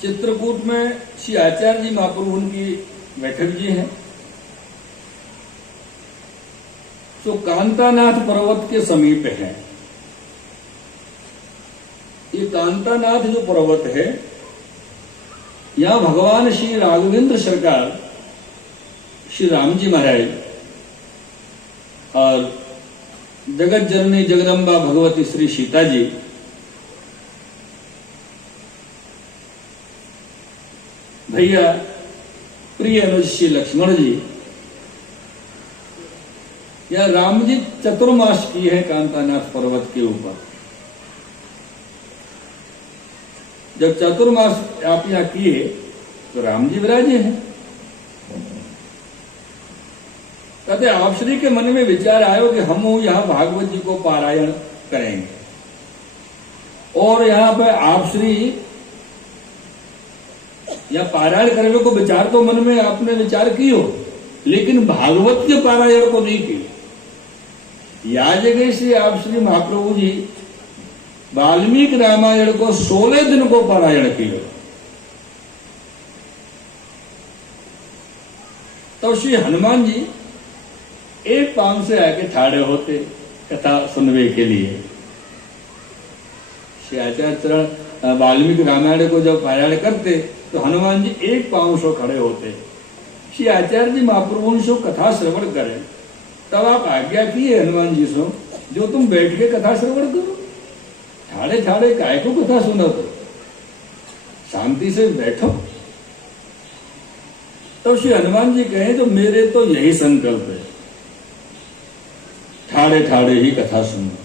चित्रकूट में श्री आचार्य जी महाप्रभु उनकी बैठक जी है। जो कांतानाथ पर्वत के समीप है। ये कांतानाथ जो पर्वत है, यहां भगवान श्री राघवेंद्र सरकार, श्री राम जी महाराज और जगत जननी जगदम्बा भगवती श्री सीता जी भैया प्रिय अनुज श्री लक्ष्मण जी या राम जी चतुर्मास की है कांतानाथ पर्वत के ऊपर। जब चतुर्मास आप यहां किए तो राम जी विराजे हैं। कहते आप श्री के मन में विचार आयो कि हम यहां भागवत जी को पारायण करेंगे और यहां पर आप श्री या पारायण करने को विचार तो मन में आपने विचार की हो, लेकिन भागवत के पारायण को नहीं की। या जगह से आप श्री महाप्रभु जी वाल्मीकि रामायण को 16 दिन को पारायण किया। तो श्री हनुमान जी एक पांव से आके ठाड़े होते कथा सुनने के लिए। श्री आचार्य चरण वाल्मीकि रामायण को जब पारायण करते तो हनुमान जी एक पांव से खड़े होते। श्री आचार्य जी महाप्रभु से कथा श्रवण करें, तब आप आज्ञा किए हनुमान जी से जो तुम बैठ के कथा श्रवण करो, ठाड़े ठाड़े काय को कथा सुनो, तो शांति से बैठो। तो श्री हनुमान जी कहे तो मेरे तो यही संकल्प है, ठाड़े ठाड़े ही कथा सुनो।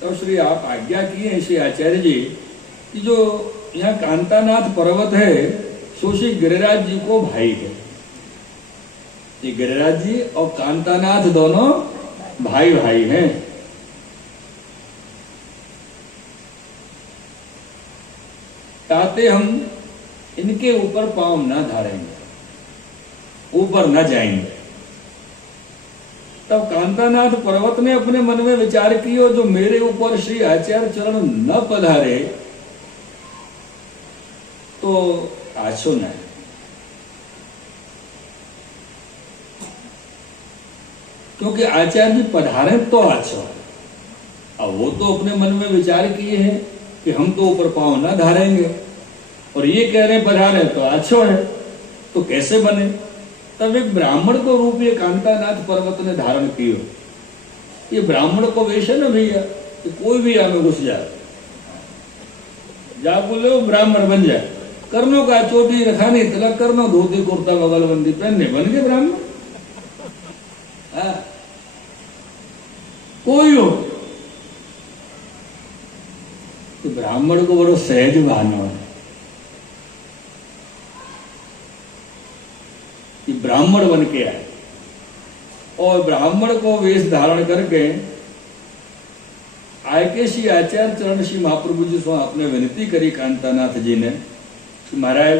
तो श्री आप आज्ञा किए श्री आचार्य जी कि जो यहाँ कांतानाथ पर्वत है सो श्री गिरिराज जी को भाई है। ये गिरिराज जी और कांतानाथ दोनों भाई भाई हैं। ताते हम इनके ऊपर पांव न धारेंगे, ऊपर न जाएंगे। तब कांतानाथ पर्वत ने अपने मन में विचार किया जो मेरे ऊपर श्री आचार्य चरण न पधारे तो आछो न है। क्योंकि आचार्य जी पधारे तो आछो है। अब वो तो अपने मन में विचार किए हैं कि हम तो ऊपर पांव न धारेंगे, और ये कह रहे पधारे तो आछो है, तो कैसे बने। तब एक ब्राह्मण को रूप ये कांतानाथ पर्वत ने धारण किया। ये ब्राह्मण को वेश है ना भैया, कि कोई भी आमे घुस जाए, जा बोले वो ब्राह्मण बन जाए। कर्णों का चोटी रखानी, तिलक करना, धोती कुर्ता बगलबंदी पहनने, बन गए ब्राह्मण। कोई हो तो ब्राह्मण को बड़ो सहज बहाना है कि ब्राह्मण बन के आए, और ब्राह्मण को वेश धारण करके आय के श्री आचार्य चरण श्री महाप्रभु जी से आपने विनती करी कांतानाथ जी ने, महाराज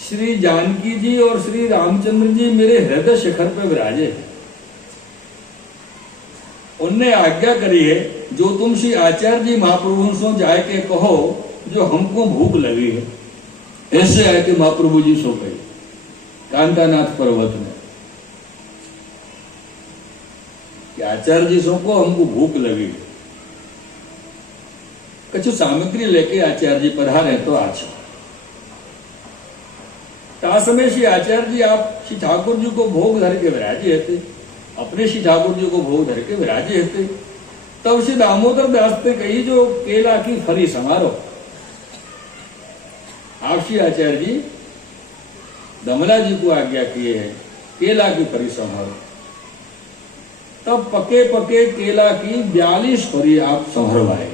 श्री जानकी जी और श्री रामचंद्र जी मेरे हृदय शिखर पे विराजे हैं। उनने आज्ञा करी है जो तुम श्री आचार्य जी महाप्रभु से जाके कहो जो हमको भूख लगी है। ऐसे आके महाप्रभु जी सो गए कांतानाथ पर्वत में कि आचार्य जी सो को हमको भूख लगी है, कछु सामग्री लेके आचार्य जी पधारे तो अच्छा। समय श्री आचार्य जी आप श्री ठाकुर जी को भोग धर के विराजे थे, अपने श्री ठाकुर जी को भोग धर के विराजे थे। तब श्री दामोदर दास ने कही जो केला की फली समारो। आप श्री आचार्य जी दमला जी को आज्ञा किए हैं केला की फली संभारो। तब पके पके केला की 42 फली आप संभरवाए।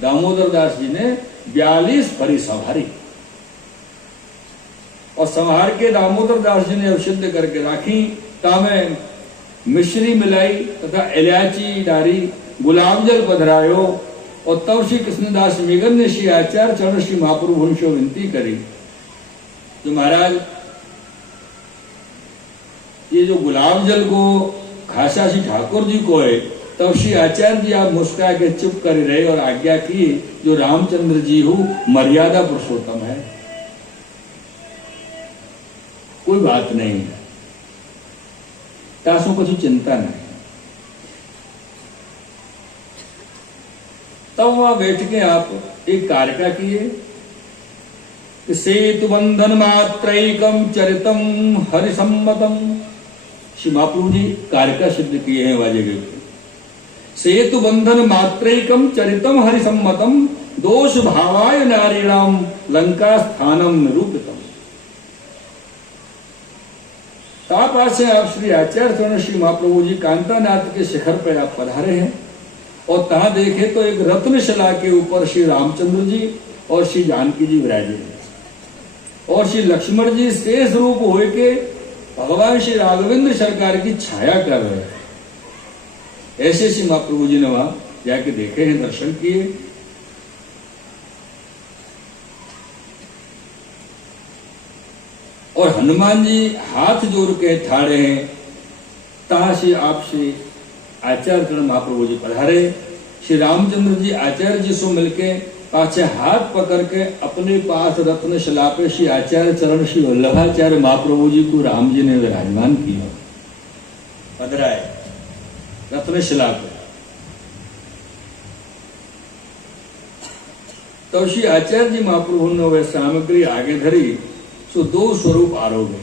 दामोदर दास जी ने 42 फली संभारी, और संहार के दामोदर दास जी ने अब सिद्ध करके राखी। तामे मिश्री मिलाई तथा इलायची डारी, गुलाब जल पधरायो। और तब श्री कृष्णदास मेघन ने श्री आचार्य चरण श्री महाप्रभु से विनती करी तो महाराज ये जो गुलाब जल को खासा श्री ठाकुर जी को है तब श्री आचार्य जी आप मुस्कुरा के चुप कर रहे और आज्ञा की, जो रामचंद्र जी हो मर्यादा पुरुषोत्तम है, कोई बात नहीं है, तासों कुछ चिंता नहीं। तब वहां बैठ के आप एक कार्य किए, सेतु बंधन मात्रैकम चरितम हरिसम्मतम। श्री महाप्रभु जी कार्य सिद्ध किए हैं वाजे के। सेतु बंधन मात्रैकम चरितम हरिसम्मतम दोष भावाय नारीणाम लंका स्थानम निरूपितम। तापास से आप श्री आचार्य चरण श्री महाप्रभु जी कांतानाथ के शिखर पर आप पधारे हैं और तहां देखे तो एक रत्नशिला के ऊपर श्री रामचंद्र जी और श्री जानकी जी विराजे हैं और श्री लक्ष्मण जी शेष रूप होए के भगवान श्री राघवेंद्र सरकार की छाया कर रहे हैं। ऐसे श्री महाप्रभु जी ने वहां जाके देखे हैं, दर्शन किए। और हनुमान जी हाथ जोड़ के ठाड़े हैं, ता से आप श्री आचार्य चरण महाप्रभु जी पधारे। श्री रामचंद्र जी आचार्य जी से मिलके पाछे हाथ पकड़ के अपने पास रत्नशिला पे श्री आचार्य चरण श्री वल्लभाचार्य महाप्रभु जी को राम जी ने विराजमान किया, पधराए रत्नशिला पे। तो श्री आचार्य जी महाप्रभु ने वह सामग्री आगे धरी, सो दो स्वरूप आरोगे।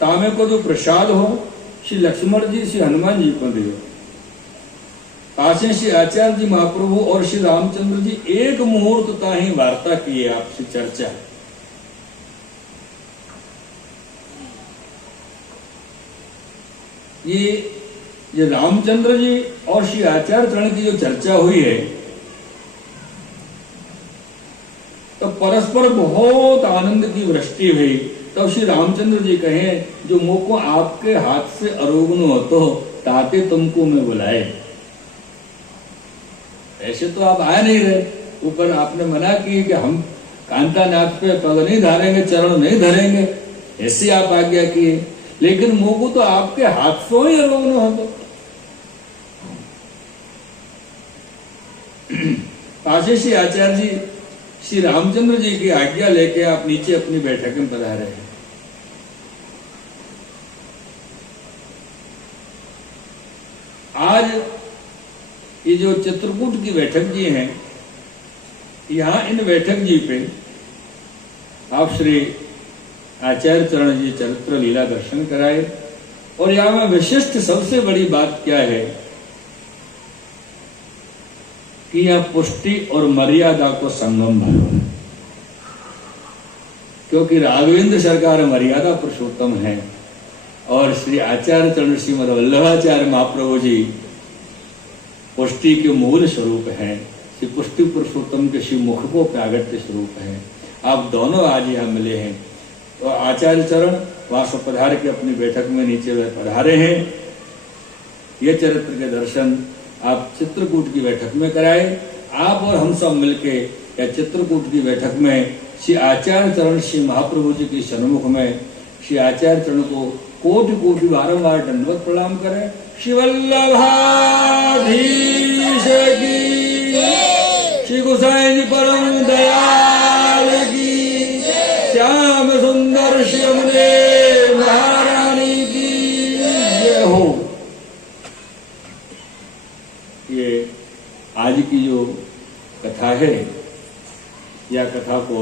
तामे को जो प्रसाद हो श्री लक्ष्मण जी श्री हनुमान जी को दियो। पासे श्री आचार्य जी महाप्रभु और श्री रामचंद्र जी एक मुहूर्त ताही वार्ता किए, आपसे चर्चा। ये रामचंद्र जी और श्री आचार्य चरण की जो चर्चा हुई है, तो परस्पर बहुत आनंद की वृष्टि हुई। तब श्री रामचंद्र जी कहे, जो मुझको आपके हाथ से अरोगन हो तो ताते तुमको मैं बुलाए। ऐसे तो आप आ नहीं रहे, ऊपर आपने मना की कि हम कांतानाथ पे पग नहीं धरेंगे, चरण नहीं धरेंगे, ऐसे आप आज्ञा किए। लेकिन मुझको तो आपके हाथ से ही अरोगन हो तो। पासे श्री आचार्य जी श्री रामचंद्र जी की आज्ञा लेके आप नीचे अपनी बैठक में पधारे हैं। आज ये जो चित्रकूट की बैठक जी हैं, यहां इन बैठक जी पे आप श्री आचार्य चरण जी चरित्र लीला दर्शन कराए। और यहां में विशिष्ट सबसे बड़ी बात क्या है कि यह पुष्टि और मर्यादा को संगम भयो है, क्योंकि राघवेंद्र सरकार मर्यादा पुरुषोत्तम है और श्री आचार्य चरण श्रीमद वल्लभाचार्य महाप्रभु जी पुष्टि के मूल स्वरूप है। श्री पुष्टि पुरुषोत्तम के श्री मुख को प्रागट्य स्वरूप है। आप दोनों आज यहाँ मिले हैं। तो आचार्य चरण वहां से पधार के अपनी बैठक में नीचे वह पधारे हैं। ये चरित्र के दर्शन आप चित्रकूट की बैठक में कराए। आप और हम सब मिलके या चित्रकूट की बैठक में श्री आचार्य चरण श्री महाप्रभु जी की सन्मुख में श्री आचार्य चरण को कोटि कोटि बारंबार दंडवत प्रणाम करें। श्री वल्लभाधीश की, श्री गोसाई जी परम दयाल की, श्याम सुंदर श्यामले महारानी की जय हो। ये आज की जो कथा है, यह कथा को